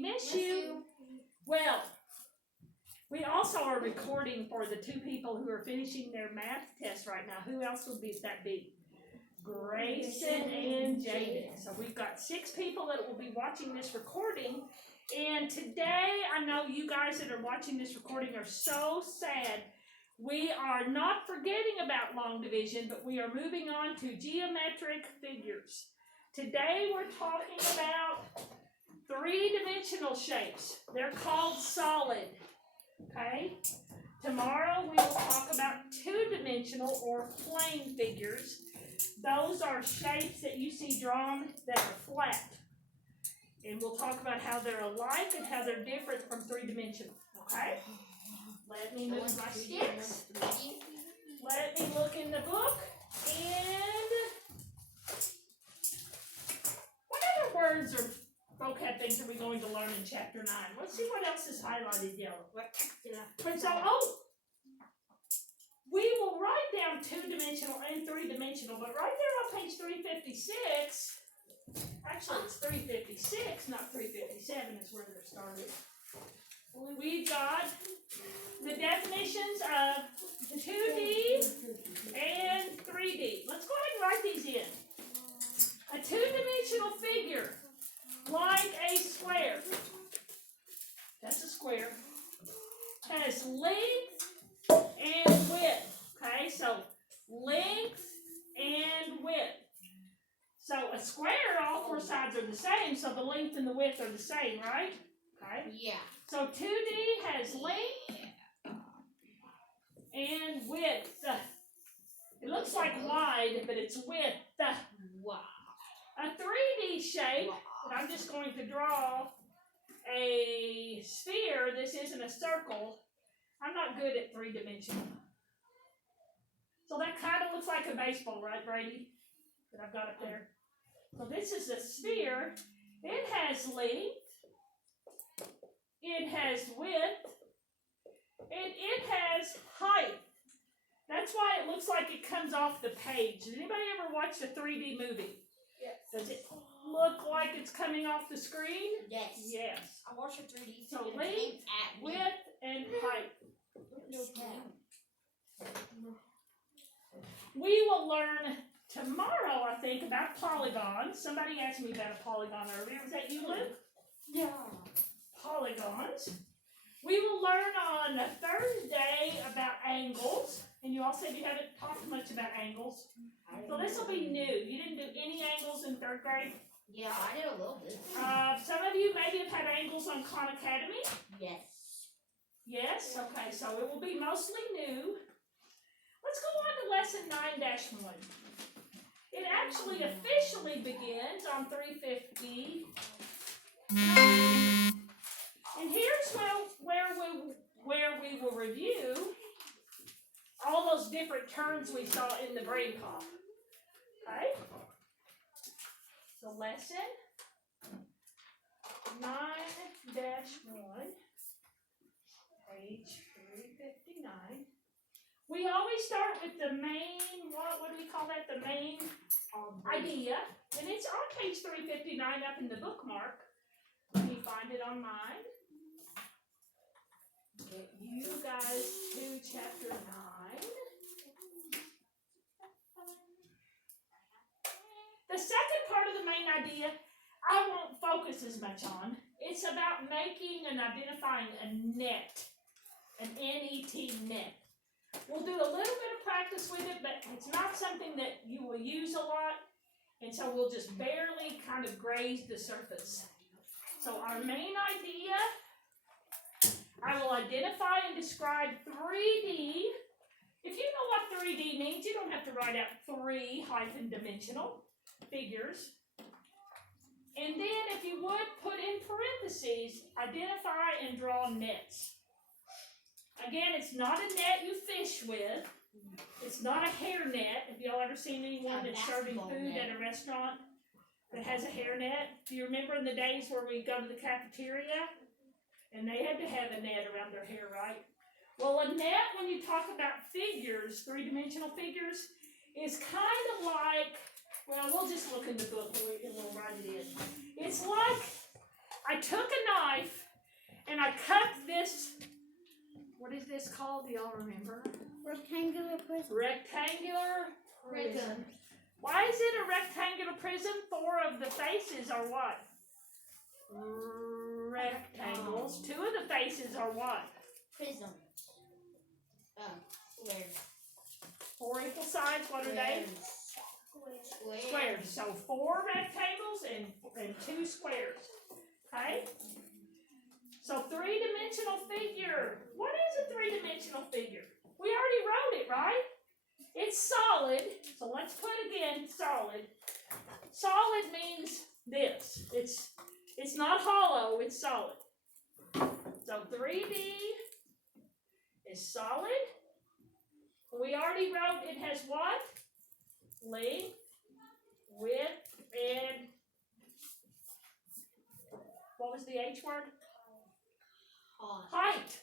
miss you. Well, we also are recording for the 2 people who are finishing their math test right now. Who else would that be? Grayson and Jaden. So we've got 6 people that will be watching this recording. And today, I know you guys that are watching this recording are so sad. We are not forgetting about long division, but we are moving on to geometric figures. Today, we're talking about 3-dimensional shapes. They're called solid. Okay? Tomorrow, we will talk about 2-dimensional or plane figures. Those are shapes that you see drawn that are flat. And we'll talk about how they're alike and how they're different from 3-dimensional. Okay? Let me move my sticks. Let me look in the book. And what other words or vocab things are we going to learn in chapter 9? Let's see what else is highlighted yellow. We will write down 2-dimensional and 3-dimensional, but right there on page 356, actually it's 356, not 357 is where they're started. We've got the definitions of 2D and 3D. Let's go ahead and write these in. A 2-dimensional figure, like a square, that's a square, has length and width. Okay, so length and width. So a square, all 4 sides are the same, so the length and the width are the same, right? Okay. Yeah. So 2D has length and width. It looks like wide, but it's width. Wow. A 3D shape, and I'm just going to draw a sphere. This isn't a circle. I'm not good at 3-dimensional. So that kind of looks like a baseball, right, Brady? That I've got up there. So this is a sphere. It has length. It has width. And it has height. That's why it looks like it comes off the page. Has anybody ever watched a 3D movie? Yes. Does it look like it's coming off the screen? Yes. Yes. I watched a 3D. So length, width, and height. We will learn tomorrow, I think, about polygons. Somebody asked me about a polygon earlier. Was that you, Luke? Yeah. Polygons. We will learn on Thursday about angles. And you all said you haven't talked much about angles. So this will be new. You didn't do any angles in 3rd grade? Yeah, I did a little bit. Some of you maybe have had angles on Khan Academy. Yes. Yes? Okay, so it will be mostly new. Let's go on to lesson 9-1. It actually officially begins on 350. And here's where we will review all those different terms we saw in the brain pop. Okay? So lesson 9-1, page 359. We always start with the main, what do we call that? The main idea. And it's on page 359 up in the bookmark. Let me find it on mine. Get you guys to chapter 9. The second part of the main idea, I won't focus as much on. It's about making and identifying a net, an N-E-T net. We'll do a little bit of practice with it, but it's not something that you will use a lot, and so we'll just barely kind of graze the surface. So our main idea, I will identify and describe 3D. If you know what 3D means, you don't have to write out 3-dimensional figures. And then if you would, put in parentheses, identify and draw nets. Again, it's not a net you fish with. It's not a hair net. Have y'all ever seen anyone that's serving food at a restaurant that has a hair net? Do you remember in the days where we go to the cafeteria and they had to have a net around their hair, right? Well, a net, when you talk about figures, 3-dimensional figures, is kind of like, well, we'll just look in the book and we'll write it in. It's like I took a knife and I cut this. What is this called? Do y'all remember? Rectangular prism. Rectangular prism. Why is it a rectangular prism? 4 of the faces are what? Rectangles. 2 of the faces are what? Prism. Squares. 4 equal sides. What are they? Squares. Squares. So 4 rectangles and 2 squares. Okay? So 3-dimensional figure. What is a 3-dimensional figure? We already wrote it, right? It's solid. So let's put again solid. Solid means this. It's not hollow, it's solid. So 3D is solid. We already wrote it has what? Length, width, and what was the H word? Height.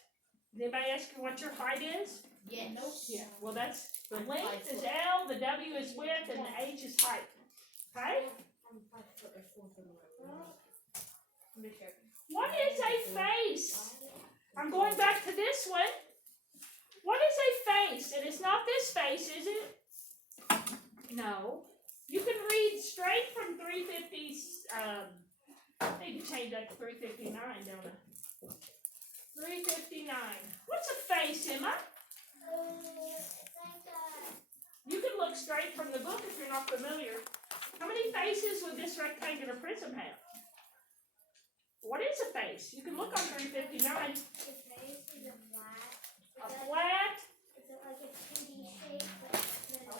Did anybody ask you what your height is? Yes. Yeah. Well, that's the I'm length 5 is foot. L, the W is width, and the H is height. Okay? I'm 5 foot or 4 foot. What is a face? I'm going back to this one. What is a face? And it's not this face, is it? No. You can read straight from 350's. I need to change that to 359, don't I? 359. What's a face, Emma? You can look straight from the book if you're not familiar. How many faces would this rectangular prism have? What is a face? You can look on 359. The face is a flat. A flat. It's like a 2D shape. But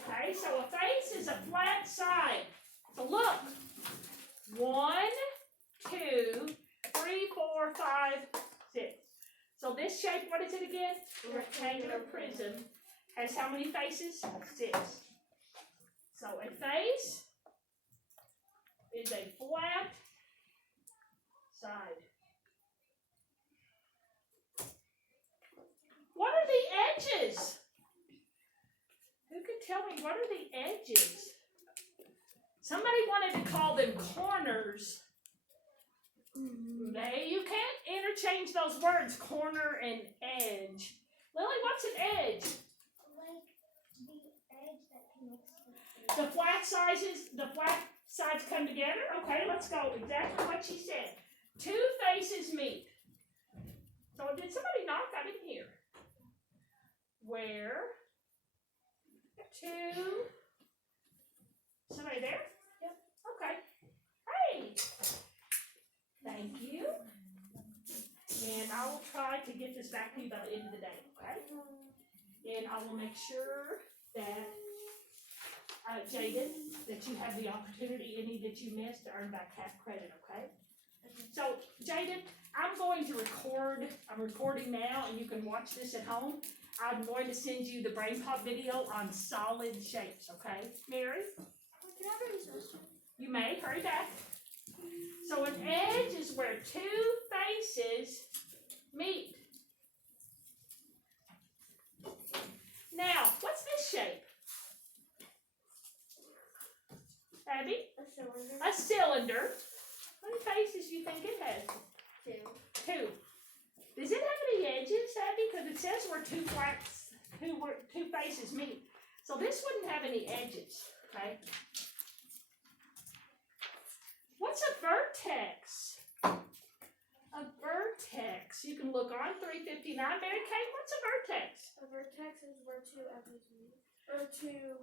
Okay, so a face is a flat side. So look. 1, 2, 3, 4, 5, 6. So this shape, what is it again? A rectangular prism has how many faces? 6. So a face is a flat side. What are the edges? Who can tell me what are the edges? Somebody wanted to call them corners. You can't interchange those words, corner and edge. Lily, what's an edge? like the edge that connects the face. The flat sides come together? Okay, let's go. Exactly what she said. 2 faces meet. So did somebody knock? I didn't hear. Where 2. Somebody there? Yep. Okay. Hey. Thank you. And I will try to get this back to you by the end of the day, okay? And I will make sure that, Jaden, that you have the opportunity, any that you missed, to earn back half credit, okay? So, Jaden, I'm going to record. I'm recording now, and you can watch this at home. I'm going to send you the Brain Pop video on solid shapes, okay? Mary? Can I bring this one? You may. Hurry back. So an edge is where 2 faces meet. Now, what's this shape? Abby? A cylinder. A cylinder. How many faces do you think it has? 2. 2. Does it have any edges, Abby? Because it says where 2 faces meet. So this wouldn't have any edges, okay? What's a vertex? A vertex. You can look on 359. Mary Kay, what's a vertex? A vertex is where 2 edges meet. Or 2,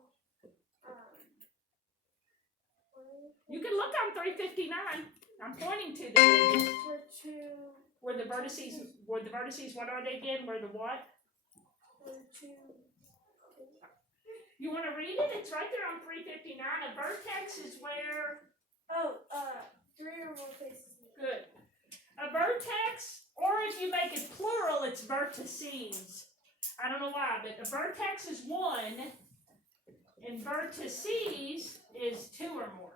You can look on 359. I'm pointing to the edges. where 2, Where the vertices, what are they again? Where the what? where 2. You want to read it? It's right there on 359. A vertex is where, 3 or more faces meet. good. A vertex, or if you make it plural, it's vertices. I don't know why, but a vertex is 1, and vertices is 2 or more.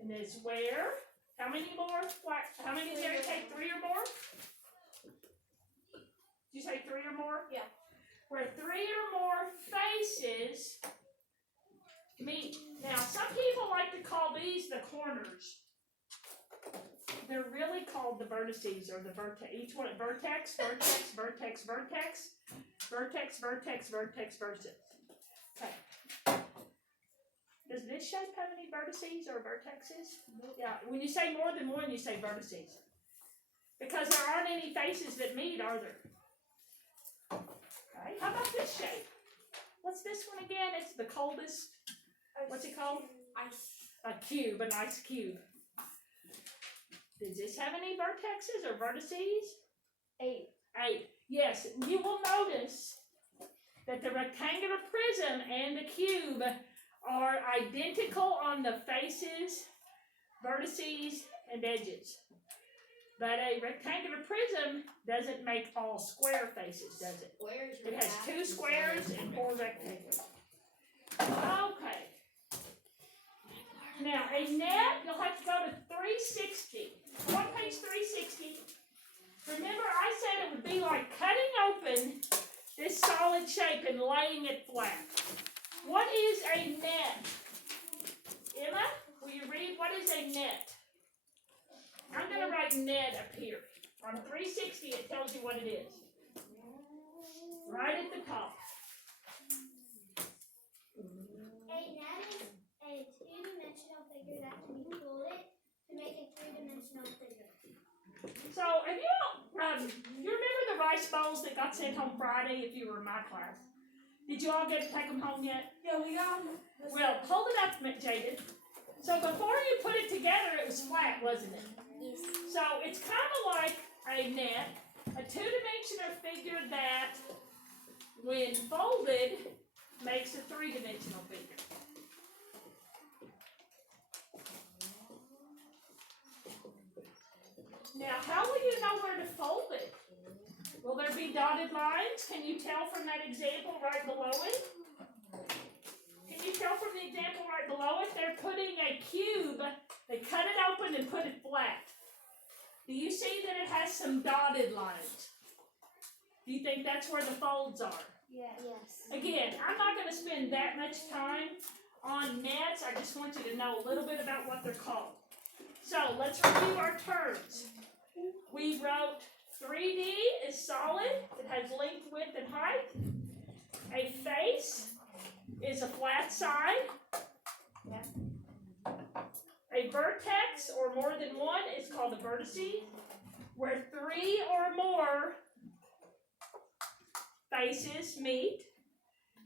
And it's where, how many more? How many did Mary take? 3 or more? Did you say 3 or more? Yeah. Where 3 or more faces meet. Now, some people like to call these the corners. They're called the vertices or the vertex. Each one, vertex, vertex, vertex, vertex, vertex, vertex, vertex, vertex. Okay. Does this shape have any vertices or vertexes? Yeah. When you say more than one, you say vertices. Because there aren't any faces that meet, are there? Okay. How about this shape? What's this one again? It's the coldest. What's it called? Ice. A cube, a nice cube. Does this have any vertexes or vertices? 8. 8. Yes, you will notice that the rectangular prism and the cube are identical on the faces, vertices, and edges. But a rectangular prism doesn't make all square faces, does it? Squares. It has 2 squares and 4 rectangles. Okay. Now, a net, you'll have to go to 360. On page 360. Remember, I said it would be like cutting open this solid shape and laying it flat. What is a net? Emma, will you read what is a net? I'm going to write net up here. On 360, it tells you what it is. Right at the top. A net is a two-dimensional figure that can be folded to make a three-dimensional figure. So, if you don't, you remember the rice bowls that got sent home Friday if you were in my class? Did you all get to take them home yet? Yeah, we got them. Well, hold it up, Jaden. So before you put it together, it was flat, wasn't it? Yes. So it's kind of like a net, a two-dimensional figure that, when folded, makes a three-dimensional figure. Now, how will you know where to fold it? Will there be dotted lines? Can you tell from that example right below it? Can you tell from the example right below it? They're putting a cube, they cut it open and put it flat. Do you see that it has some dotted lines? Do you think that's where the folds are? Yes. Again, I'm not going to spend that much time on nets. I just want you to know a little bit about what they're called. So let's review our terms. We wrote 3D is solid. It has length, width, and height. A face is a flat side. A vertex, or more than one, is called a vertice, where 3 or more faces meet.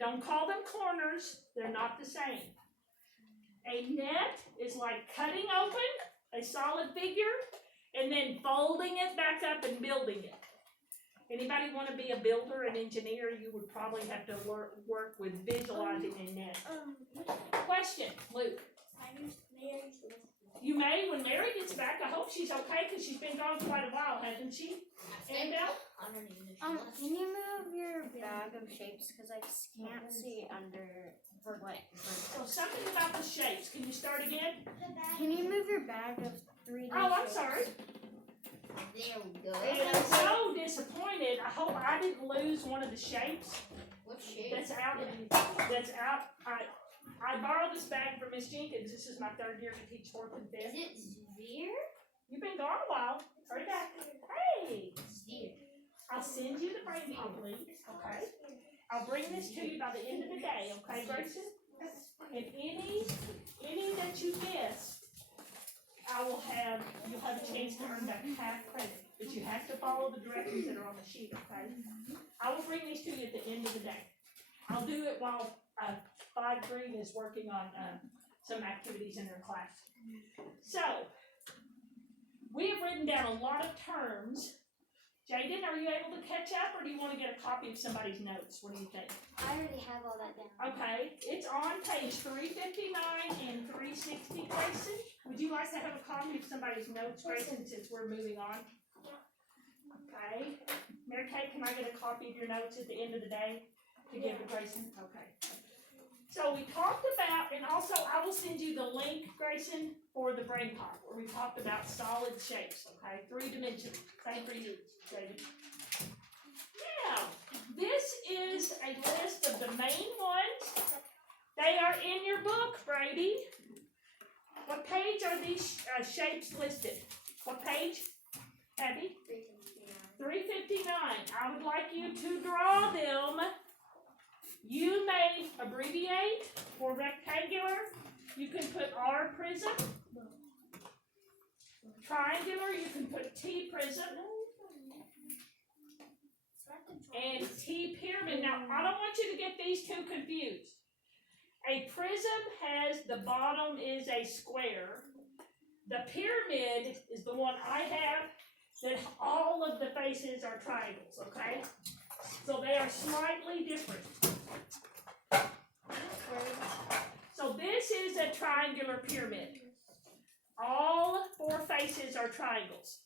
Don't call them corners. They're not the same. A net is like cutting open a solid figure and then folding it back up and building it. Anybody want to be a builder, an engineer? You would probably have to work with visualizing a net. Question, Luke. You may, when Mary gets back. I hope she's okay because she's been gone quite a while, hasn't she? Annabelle? Can you move your bag of shapes? Because I can't see under what. So something about the shapes. Can you start again? Can you move your bag of 3D Oh, I'm shapes? sorry. There we go. I'm so disappointed. I hope I didn't lose one of the shapes. What shape? That's out. I borrowed this bag from Miss Jenkins. This is my 3rd year to teach 4th and 5th. Is it Zveer? You've been gone a while. Hurry back. Hey! Zveer. I'll send you the brain pop link, okay? I'll bring this to you by the end of the day, okay, Grayson? And any that you missed, you'll have a chance to earn back half credit. But you have to follow the directions that are on the sheet, okay? I will bring these to you at the end of the day. I'll do it while 5 Green is working on some activities in their class. So, we have written down a lot of terms. Jaden, are you able to catch up, or do you want to get a copy of somebody's notes? What do you think? I already have all that down. Okay, it's on page 359 and 360, Grayson. Would you like to have a copy of somebody's notes, Grayson, since we're moving on? Okay. Mary Kate, can I get a copy of your notes at the end of the day to give to Grayson? Okay. So we talked about, and also I will send you the link, Grayson, for the brain pop, where we talked about solid shapes, okay? 3 dimensions. Same for you, David. Now, this is a list of the main ones. They are in your book, Brady. What page are these shapes listed? What page? Tabby? 359. 359. I would like you to draw them. You may abbreviate for rectangular. You can put R prism. Triangular, you can put T prism. And T pyramid. Now, I don't want you to get these two confused. A prism has, the bottom is a square. The pyramid is the one I have that all of the faces are triangles, okay? So they are slightly different. So this is a triangular pyramid. All four faces are triangles.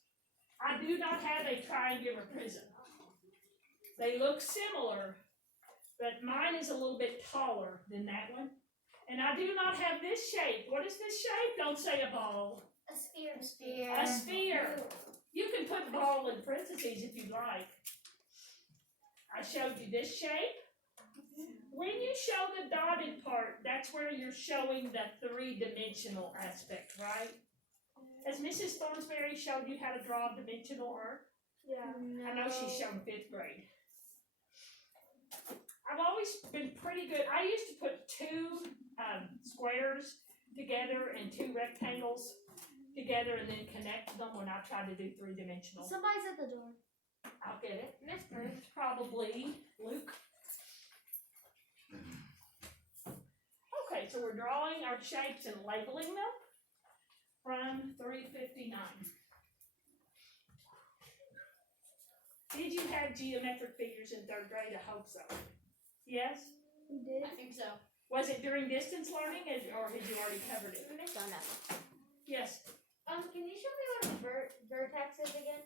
I do not have a triangular prism. They look similar, but mine is a little bit taller than that one. And I do not have this shape. What is this shape? Don't say a ball. A sphere. A sphere. You can put ball in parentheses if you like. I showed you this shape. When you show the dotted part, that's where you're showing the three-dimensional aspect, right? Has Mrs. Thornsberry showed you how to draw a dimensional earth? Yeah. I know she's shown 5th grade. I've always been pretty good. I used to put two squares together and two rectangles together and then connect them when I tried to do three-dimensional. Somebody's at the door. I'll get it. Miss Bird. It's probably Luke. Okay, so we're drawing our shapes and labeling them from 359. Did you have geometric figures in 3rd grade? I hope so. Yes? You did? I think so. Was it during distance learning or had you already covered it? Don't know. Yes. Can you show me what a vertex is again?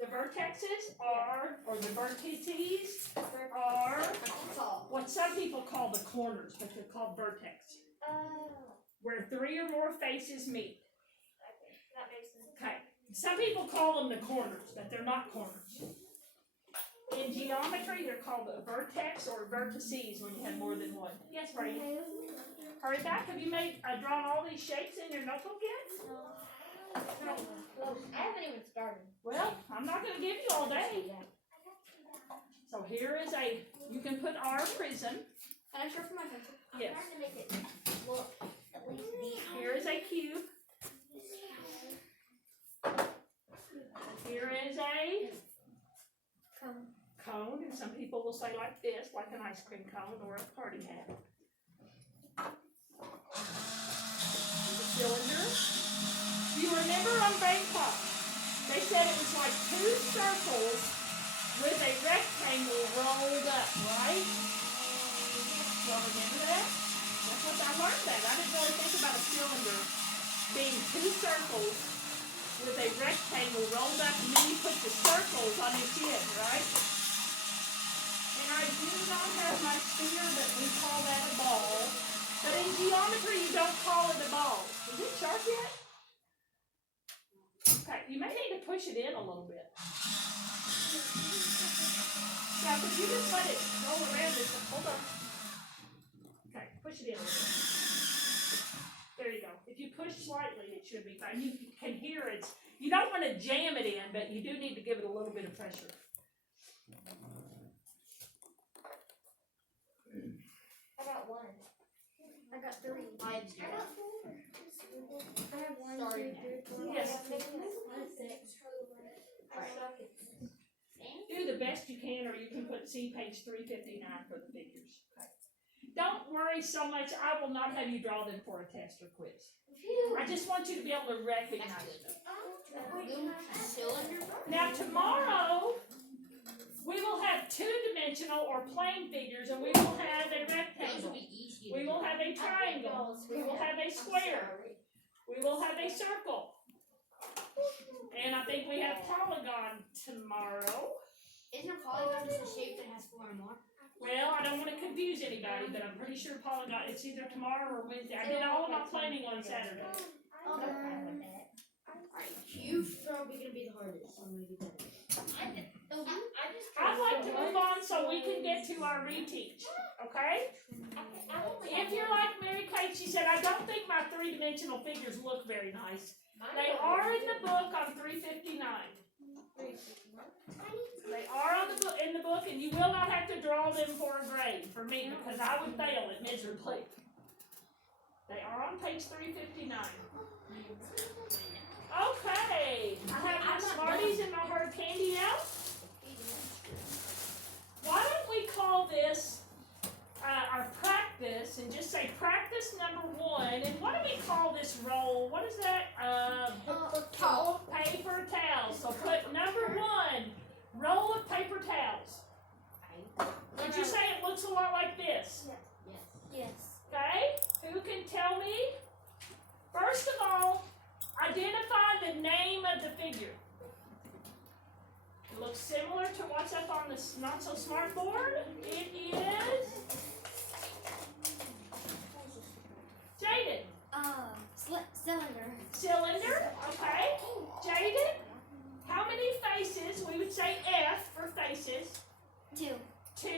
The vertexes are, or the vertices are what some people call the corners, but they're called vertex. Where 3 or more faces meet. Okay, that makes sense. Okay. Some people call them the corners, but they're not corners. In geometry, they're called a vertex or vertices when you have more than one. Yes, Brady. Hurry back. Have you drawn all these shapes in your notebook yet? No. Well, I haven't even started. Well, I'm not going to give you all day. So here is you can put our prism. Can I sharpen my pencil? Yes. I'm trying to make it look at least neat. Here is a cube. Here is a cone, and some people will say like this, like an ice cream cone or a party hat. The cylinder. Do you remember on Bangkok? They said it was like 2 circles with a rectangle rolled up, right? Y'all remember that? That's what I learned that. I didn't really think about a cylinder being 2 circles with a rectangle rolled up, and then you put the circles on each end, right? And I do not have my sphere, but we call that a ball. But in geometry, you don't call it a ball. Is it sharp yet? Okay, you may need to push it in a little bit. Yeah, but you just let it roll around this. Hold on. Okay, push it in a little bit. There you go. If you push slightly, it should be fine. You can hear it. You don't want to jam it in, but you do need to give it a little bit of pressure. I got 1. I got 3. I have I 0. got 4. I have 1, Sorry, 2, 3, 4, Yes. 5, 6. Do the best you can, or you can put see page 359 for the figures. Okay. Don't worry so much. I will not have you draw them for a test or quiz. I just want you to be able to recognize them. Cylinder. Now tomorrow, we will have 2-dimensional or plane figures, and we will have a Those will rectangle. be easy. We will have a triangle. We will have a square. We will have a circle. And I think we have polygon tomorrow. Isn't a polygon just a shape that has 4 or more? Well, I don't want to confuse anybody, but I'm pretty sure polygon, it's either tomorrow or Wednesday. I did all of my planning on Saturday. Alright, cube's probably gonna be the hardest. I'm gonna get that. I'd like to move on so we can get to our reteach, okay? If you're like Mary Kate, she said, I don't think my 3-dimensional figures look very nice. They are in the book on 359. They are on the book, in the book, and you will not have to draw them for a grade for me because I would fail it miserably. They are on page 359. Okay, I have my Smarties and my hard candy out. Why don't we call this our practice and just say practice number 1? And what do we call this roll? What is that? Paper towels. So put number 1, roll of paper towels. Would you say it looks a lot like this? Yes. Okay, who can tell me? First of all, identify the name of the figure. It looks similar to what's up on the not so smart board. It is Jaden. Cylinder. Cylinder, okay. Jaden, how many faces? We would say F for faces. 2. 2.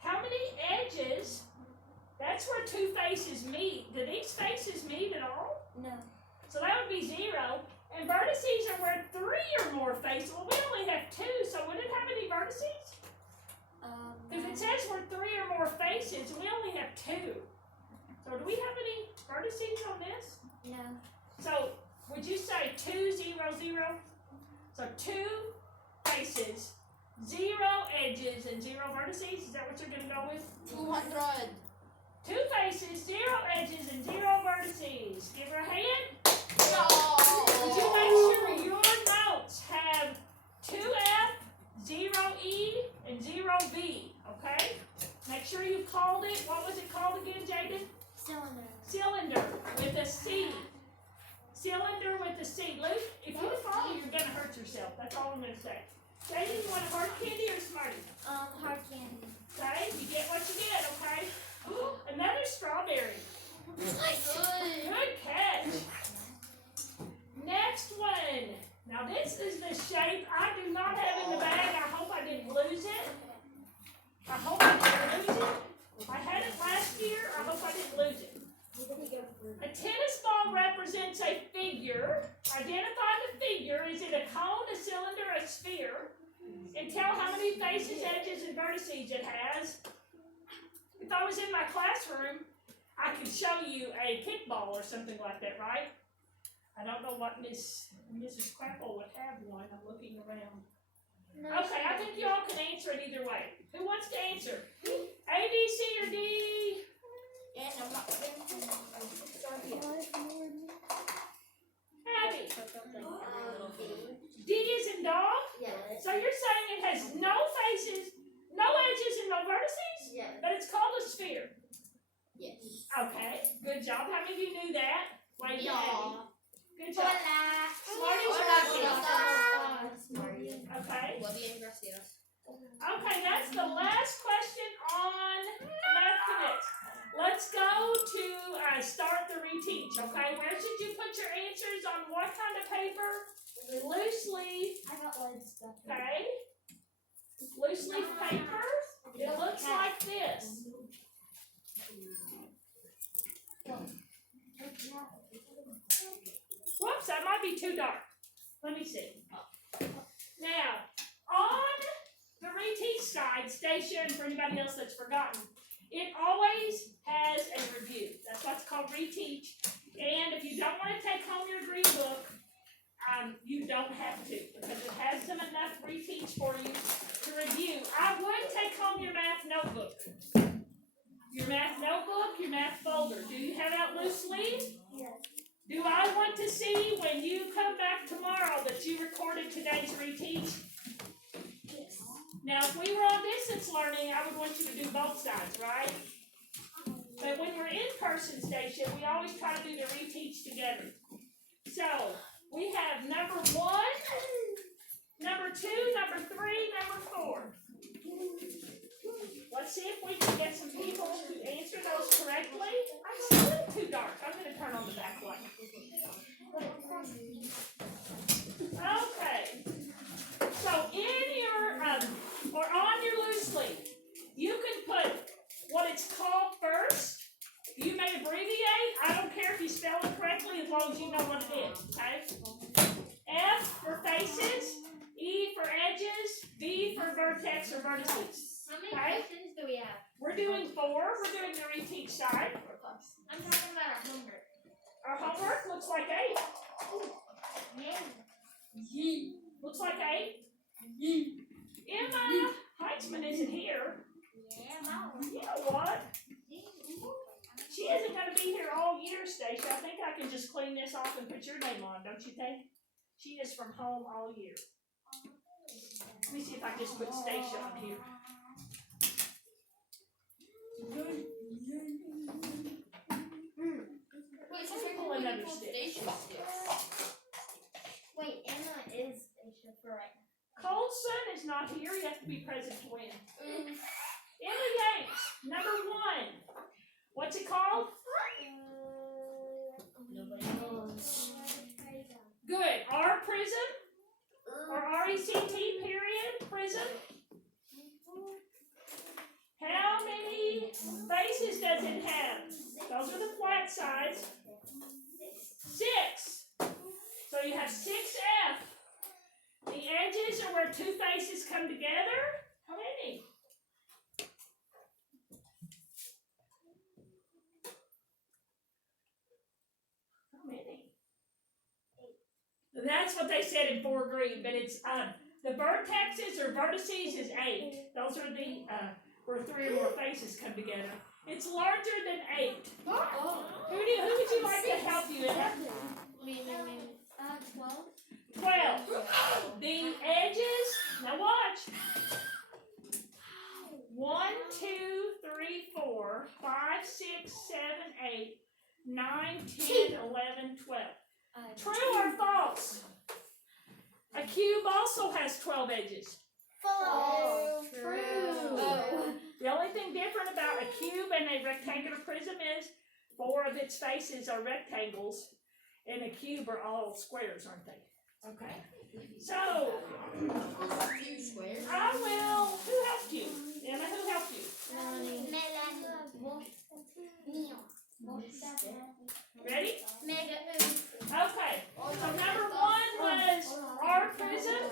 How many edges? That's where 2 faces meet. Do these faces meet at all? No. So that would be 0. And vertices are where 3 or more faces. Well, we only have 2, so would it have any vertices? Because it says we're 3 or more faces, and we only have 2. So do we have any vertices on this? No. So would you say 2, 0, 0? So 2 faces, 0 edges, and 0 vertices? Is that what you're going to go with? 200. 2 faces, 0 edges, and 0 vertices. Give her a hand. Would you make sure your notes have 2F, 0E, and 0V, okay? Make sure you called it. What was it called again, Jaden? Cylinder. Cylinder with a C. Cylinder with a C. Luke, if you fall, you're going to hurt yourself. That's all I'm going to say. Jaden, you want a hard candy or a Smartie? Hard candy. Okay, you get what you get, okay? Another strawberry. Good catch. Next one. Now this is the shape I do not have in the bag. I hope I didn't lose it. I hope I didn't lose it. I had it last year. I hope I didn't lose it. A tennis ball represents a figure. Identify the figure. Is it a cone, a cylinder, a sphere? And tell how many faces, edges, and vertices it has. If I was in my classroom, I could show you a kickball or something like that, right? I don't know what Mrs. Crackle would have one. I'm looking around. Okay, I think you all can answer it either way. Who wants to answer? A, B, C, or D? Abby. D is in dog? Yes. So you're saying it has no faces, no edges, and no vertices? Yes. But it's called a sphere. Yes. Okay, good job. How many of you knew that? Wait, Yeah. good job. Smarties Smarties. Okay. Bien, gracias. Okay, that's the last question on Math Connect. Let's go to start the reteach, okay? Where should you put your answers on what kind of paper? Loose leaf, I got loads of stuff. okay? Loose leaf paper. It looks like this. Whoops, that might be too dark. Let me see. Now, on the reteach guide, stay sharing for anybody else that's forgotten. It always has a review. That's what's called reteach. And if you don't want to take home your green book, you don't have to because it has some enough reteach for you to review. I would take home your math notebook. Your math notebook, your math folder. Do you have out loose leaf? Yes. Do I want to see when you come back tomorrow that you recorded today's reteach? Yes. Now, if we were on distance learning, I would want you to do both sides, right? But when we're in person station, we always try to do the reteach together. So, we have number 1, number 2, number 3, number 4. Let's see if we can get some people to answer those correctly. It's a little too dark. I'm going to turn on the back light. Okay. So in your, or on your loose leaf, you can put what it's called first. You may abbreviate. I don't care if you spell it correctly as long as you know what it is, okay? F for faces. E for edges, V for vertex or vertices. How many Okay. questions do we have? We're doing 4. We're doing 3 each side. I'm talking about our homework. Our homework looks like 8. Yeah. Looks like 8. Emma Heitzman isn't here. Yeah, Mom. You know what? She isn't going to be here all year, Stacia. I think I can just clean this off and put your name on, don't you think? She is from home all year. Let me see if I can just put Stacia on here. Wait, Let me pull another stick. Wait, Emma is a chauffeur right Colson is not here. You have to be present to win. Emma Yates, number 1. What's it called? Nobody knows. Good. R prism or RECT period prism. How many faces does it have? Those are the flat sides. 6. So you have 6F. The edges are where 2 faces come together. How many? How many? That's what they said in 4 grade, but it's the vertexes or vertices is 8. Those are the where 3 or more faces come together. It's larger than 8. Who would you like to help you, Emma? Me. 12. 12. The edges, now watch. 1, 2, 3, 4, 5, 6, 7, 8, 9, 10, 11, 12. True or false? A cube also has 12 edges. False. True. The only thing different about a cube and a rectangular prism is 4 of its faces are rectangles and a cube are all squares, aren't they? Okay. So, I will, who helped you? Emma, who helped you? Ready? Okay. So number 1 was R prism,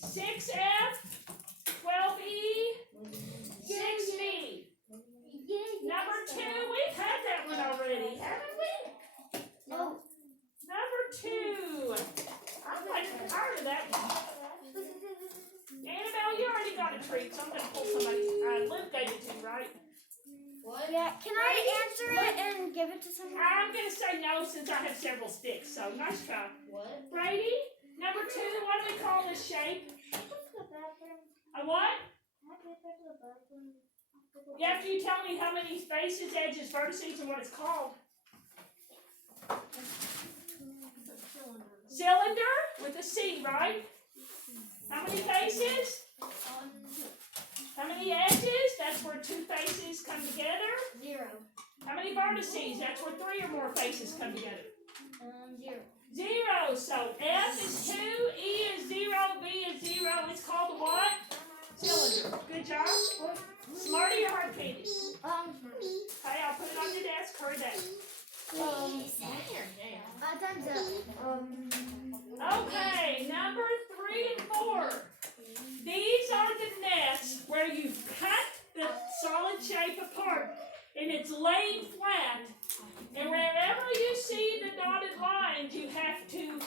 6F, 12E, 6V. Number 2, we've had that one already, haven't we? No. Number 2. I'm like tired of that one. Annabelle, you already got a treat, so I'm going to pull somebody. Luke gave it to you, right? What? Yeah, can I answer it and give it to someone? I'm going to say no since I have several sticks, so nice try. What? Brady, number 2, what do we call this shape? A what? Yeah, after you tell me how many faces, edges, vertices, and what it's called. Cylinder with a C, right? How many faces? How many edges? That's where 2 faces come together. 0. How many vertices? That's where 3 or more faces come together. 0. 0. So F is 2, E is 0, B is 0. It's called a what? Cylinder. Good job. Smarty or hard candy? Okay, I'll put it on your desk. Hurry back. Time's up. Okay, number 3 and 4. These are the nets where you cut the solid shape apart and it's laying flat. And wherever you see the dotted lines, you have to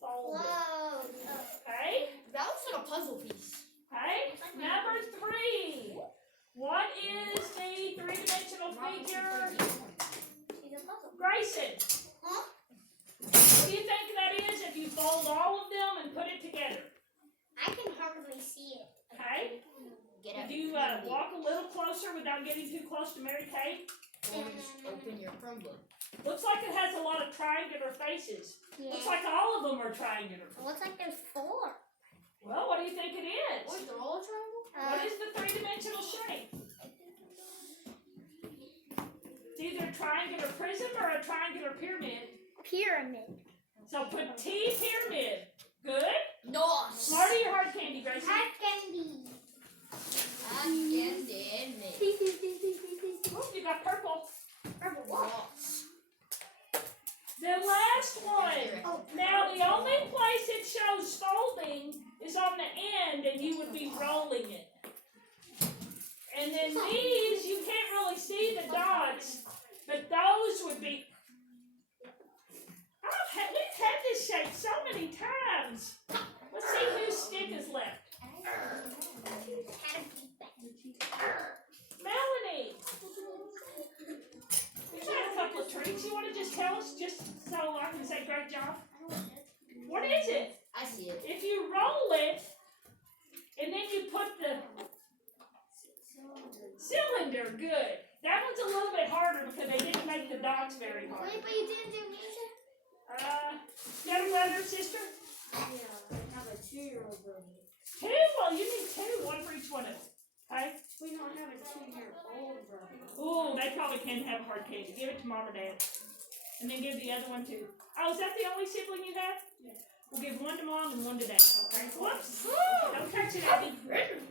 fold it. Whoa. Okay? That looks like a puzzle piece. Okay? Number 3. What is the 3-dimensional figure? She's a puzzle. Grayson. Huh? What do you think that is if you fold all of them and put it together? I can hardly see it. Okay? Get If you walk a little closer without getting too close to Mary Kay, Or just open your Chromebook. looks like it has a lot of triangular faces. Yeah. Looks like all of them are triangular. It looks like there's 4. Well, what do you think it is? Wait, they're all a triangle? What is the 3-dimensional shape? It's either a triangular prism or a triangular pyramid. Pyramid. So put T pyramid. Good? No. Smarty or hard candy, Gracie? Hot candy. Oh, you got purple. Purple what? The last one. Oh. Now, the only place it shows folding would be rolling it. And then these, you can't really see the dots, but those would be. We've had this shape so many times. Let's see whose stick is left. Melanie, we've had a couple of tricks. You want to just tell us, just so I can say great job? What is it? I see it. If you roll it, and then you put the cylinder, good. That one's a little bit harder because they didn't make the dots very hard. Wait, but you didn't do music? You got a brother, sister? Yeah, I have a 2-year-old brother. Two? Well, you need two, one for each one of them. Okay? We don't have a 2-year-old brother. Ooh, they probably can have hard candy. Give it to mom or dad. And then give the other one to. Oh, is that the only sibling you have? Yeah. We'll give one to mom and one to dad. Okay. Whoops. Don't touch it, Abby. Okay.